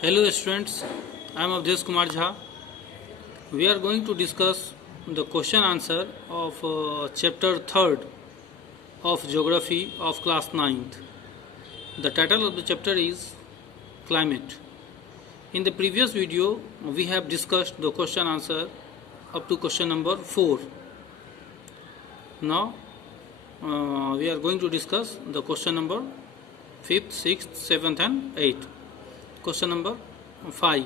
Hello students, I am Avdesh Kumar Jha. We are going to discuss the question answer of chapter 3rd of Geography of class 9th. The title of the chapter is Climate. In the previous video, we have discussed the question answer up to question number 4. Now, we are going to discuss the question number 5th, 6th, 7th and 8th. Question number 5.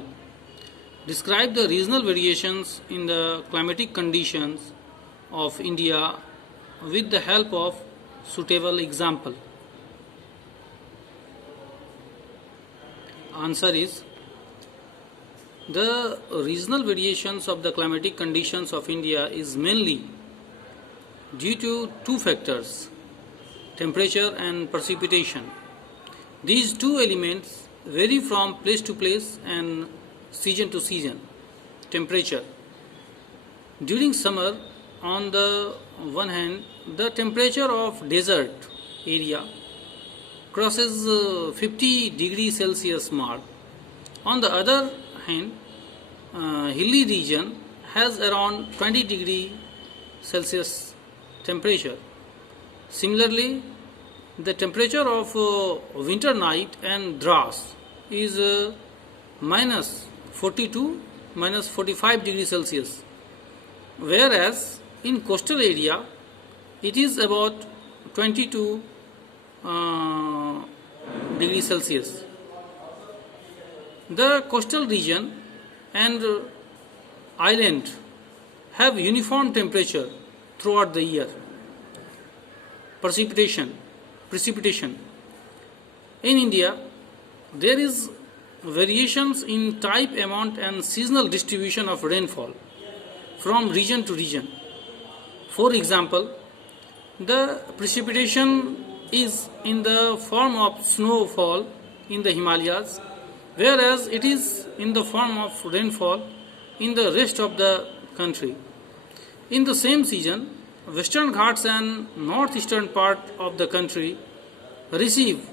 Describe the regional variations in the climatic conditions of India with the help of suitable example. Answer is the regional variations of the climatic conditions of India is mainly due to two factors, temperature and precipitation. These two elements vary from place to place and season to season. Temperature. During summer, on the one hand, the temperature of desert area crosses 50 degrees Celsius mark. On the other hand, hilly region has around 20 degree Celsius temperature. Similarly, the temperature of winter night and Dras is minus 40 to minus 45 degrees Celsius, whereas in coastal area it is about 22 degrees Celsius. The coastal region and island have uniform temperature throughout the year. Precipitation. In India, there is variations in type, amount and seasonal distribution of rainfall from region to region. For example, the precipitation is in the form of snowfall in the Himalayas, whereas it is in the form of rainfall in the rest of the country. In the same season, Western Ghats and northeastern part of the country receive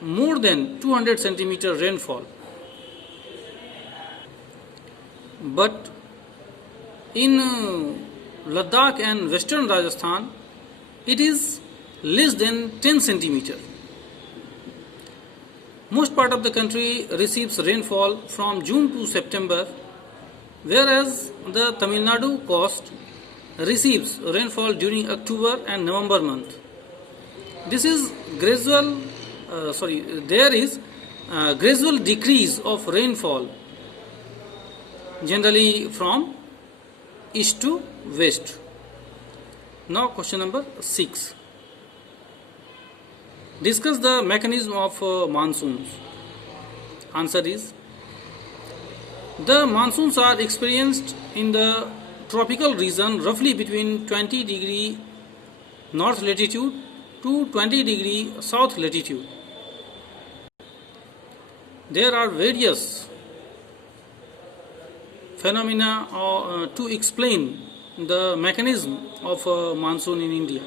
more than 200 centimeter rainfall. But in Ladakh and western Rajasthan, it is less than 10 centimeter. Most part of the country receives rainfall from June to September, whereas the Tamil Nadu coast receives rainfall during October and November month. This is there is gradual decrease of rainfall, generally from east to west. Now question number 6. Discuss the mechanism of monsoons. Answer is the monsoons are experienced in the tropical region roughly between 20 degree north latitude to 20 degree south latitude. There are various phenomena to explain the mechanism of monsoon in India.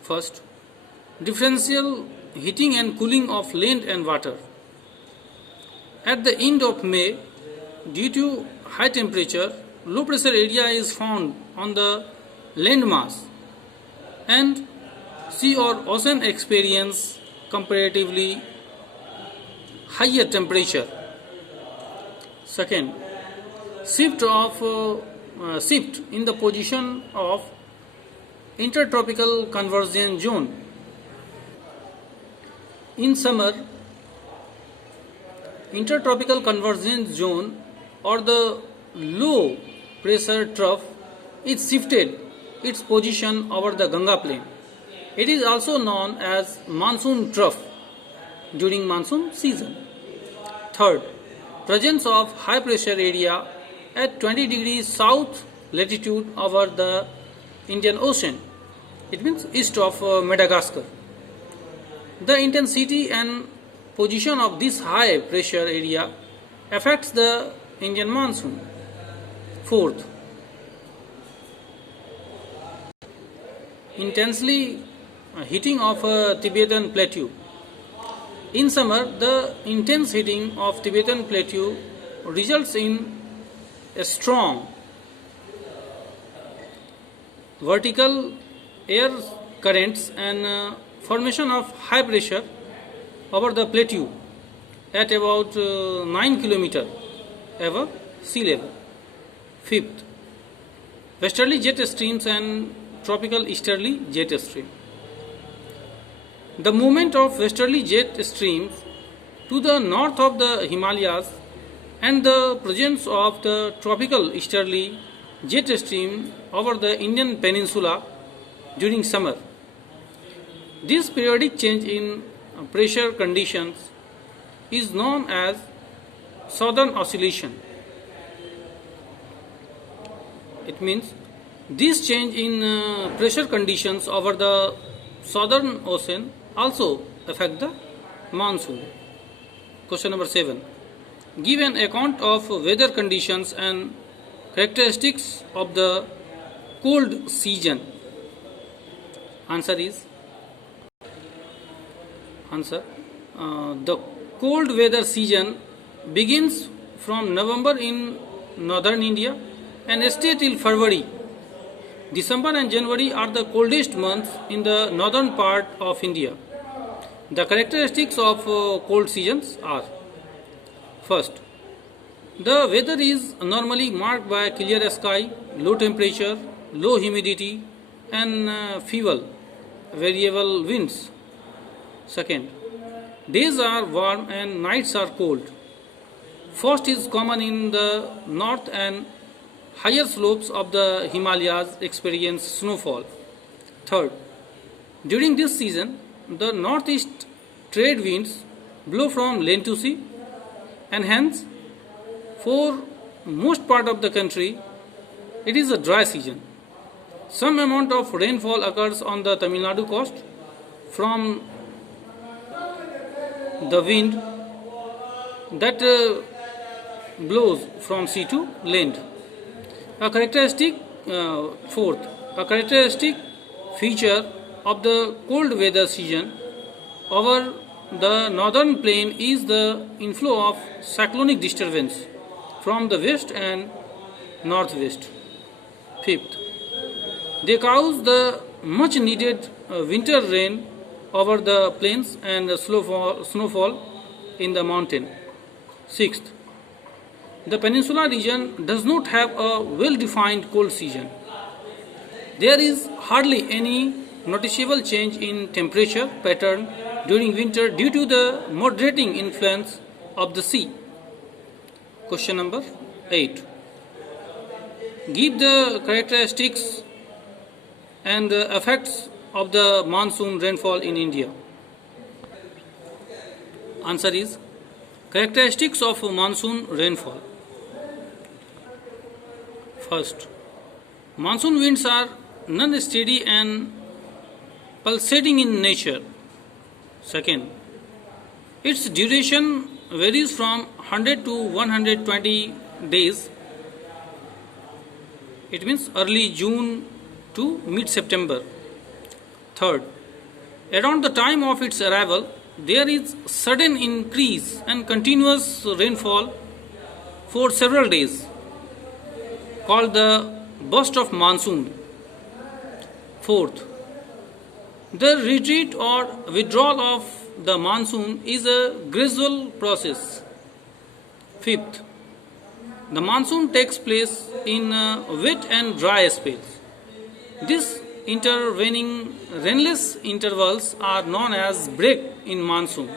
First, differential heating and cooling of land and water. At the end of May, due to high temperature, low pressure area is found on the land mass and sea or ocean experience comparatively higher temperature. Second, shift in the position of intertropical convergence zone. In summer, intertropical convergence zone or the low pressure trough is shifted its position over the Ganga plain. It is also known as monsoon trough during monsoon season. Third, presence of high pressure area at 20 degrees south latitude over the Indian Ocean. It means east of Madagascar. The intensity and position of this high pressure area affects the Indian monsoon. Fourth, intensely heating of a Tibetan plateau. In summer, the intense heating of Tibetan Plateau results in a strong vertical air currents and formation of high pressure over the plateau at about 9 km above sea level. Fifth, westerly jet streams and tropical easterly jet stream. The movement of westerly jet streams to the north of the Himalayas and the presence of the tropical easterly jet stream over the Indian peninsula during summer. This periodic change in pressure conditions is known as southern oscillation. It means this change in pressure conditions over the southern ocean also affect the monsoon. Question number 7. Give an account of weather conditions and characteristics of the cold season. Answer. The cold weather season begins from November in northern India and stays till February. December and January are the coldest months in the northern part of India. The characteristics of cold seasons are: first, the weather is normally marked by clear sky, low temperature, low humidity, and feeble variable winds. Second, days are warm and nights are cold. Frost is common in the north and higher slopes of the Himalayas experience snowfall. Third, during this season, the northeast trade winds blow from land to sea, and hence, for most part of the country, it is a dry season. Some amount of rainfall occurs on the Tamil Nadu coast from the wind that blows from sea to land. A characteristic feature of the cold weather season over the northern plain is the inflow of cyclonic disturbance from the west and northwest. Fifth, they cause the much needed winter rain over the plains and snowfall in the mountain. Sixth, the peninsula region does not have a well-defined cold season. There is hardly any noticeable change in temperature pattern during winter due to the moderating influence of the sea. Question number 8. Give the characteristics and the effects of the monsoon rainfall in India. Answer is: characteristics of monsoon rainfall. First, monsoon winds are non-steady and pulsating in nature. Second, its duration varies from 100 to 120 days. It means early June to mid-September. Third, around the time of its arrival, there is sudden increase and continuous rainfall for several days, called the burst of monsoon. Fourth, the retreat or withdrawal of the monsoon is a gradual process. Fifth, the monsoon takes place in wet and dry spells. These intervening rainless intervals are known as break in monsoon.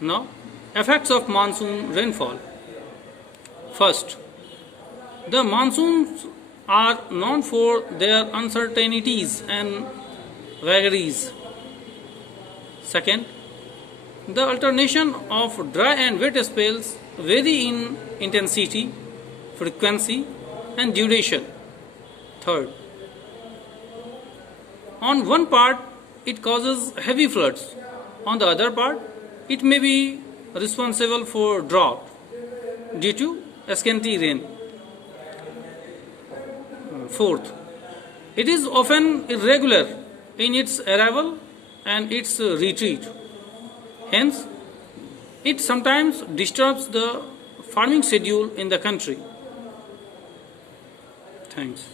Now, effects of monsoon rainfall. First, the monsoons are known for their uncertainties and vagaries. Second, the alternation of dry and wet spells vary in intensity, frequency, and duration. Third, on one part it causes heavy floods, on the other part it may be responsible for drought due to scanty rain. Fourth, it is often irregular in its arrival and its retreat. Hence, it sometimes disturbs the farming schedule in the country. Thanks.